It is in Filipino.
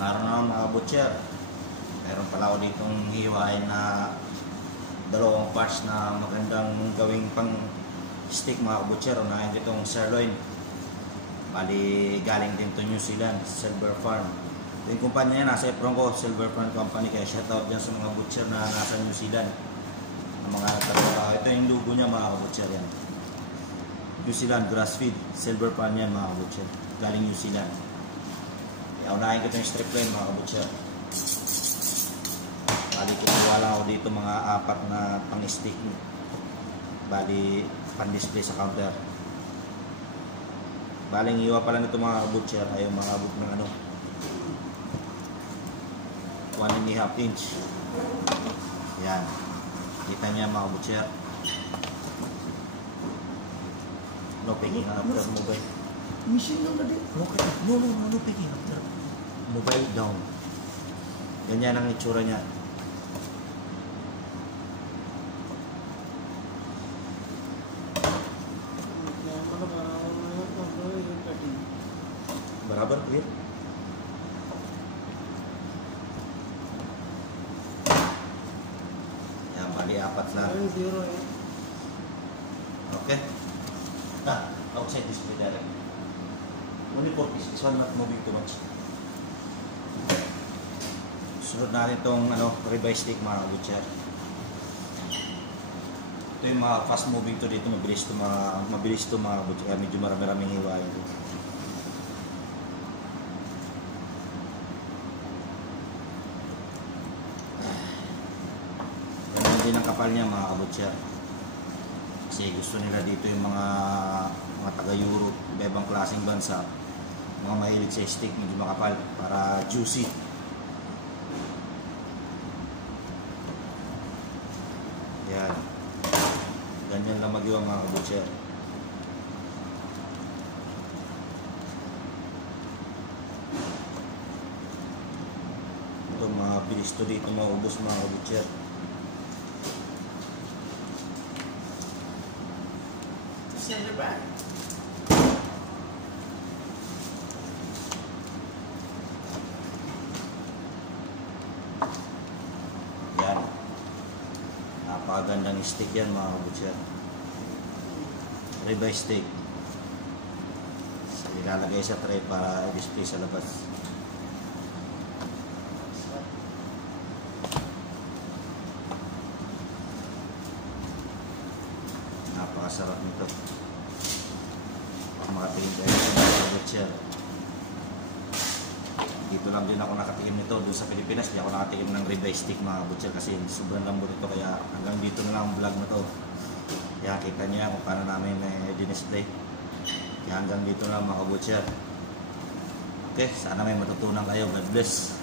Isang araw na mga butcher. Meron pala ako ditong hiwain na dalawang parts na magandang gawing pang steak mga butcher. Unahin ditong sirloin. Bali galing din to New Zealand, Silver Farm. Yung kumpanya niya nasa Epronco, Silver Farm Company. Kaya shoutout dyan sa mga butcher na nasa New Zealand. Ang mga nagtatrabaho. Ito yung logo niya mga butcher yan. New Zealand grass feed, Silver Farm yan mga butcher. Galing New Zealand. Kaya unahin ko ito yung strip line mga butcher. Bali kumuha lang ako dito mga 4 na pang stick. Bali pan display sa counter. Baling iwa pala nito mga butcher ay yung mga abot ng 1.5 inch. Yan. Kita niya mga butcher. No picking after mobile. Machine lang na din. Okay. No picking after mobile down. Ganyan ang itsura niya. Barabar clear. Yan, bali 4 na. Okay. Outside display direct. Only 4 pieces. This one not moving too much. Sunod natin itong ribeye steak mga butcher. Ito yung mga fast moving to dito. Mabilis to mga butcher. Kaya medyo marami-raming hiwain dito. Ganyan din ang kapal niya mga kabutcher. Kasi gusto nila dito yung mga taga-Europe, ibang klaseng bansa, mga mahilig sa steak, medyo makapal para juicy. Yan. Ganyan lang magiwa mga kabutcher. Ito mga bilis to dito maubos mga kabutcher. Send it back. Yan. Napakagandang steak yan mga kabutcher. Ribeye steak. So, ilalagay sa tray para i-display sa labas. Napakasarap nito. Makatingin tayo sa mga butcher. Dito lang din ako nakatikim nito. Doon sa Pilipinas, di ako nakatikim ng ribeye steak mga butcher kasi sobrang lambot ito. Kaya hanggang dito na lang ang vlog na to. Kaya kita niya kung paano namin i-display. Kaya hanggang dito na lang mga butcher. Okay, sana may matutunan kayo. God bless.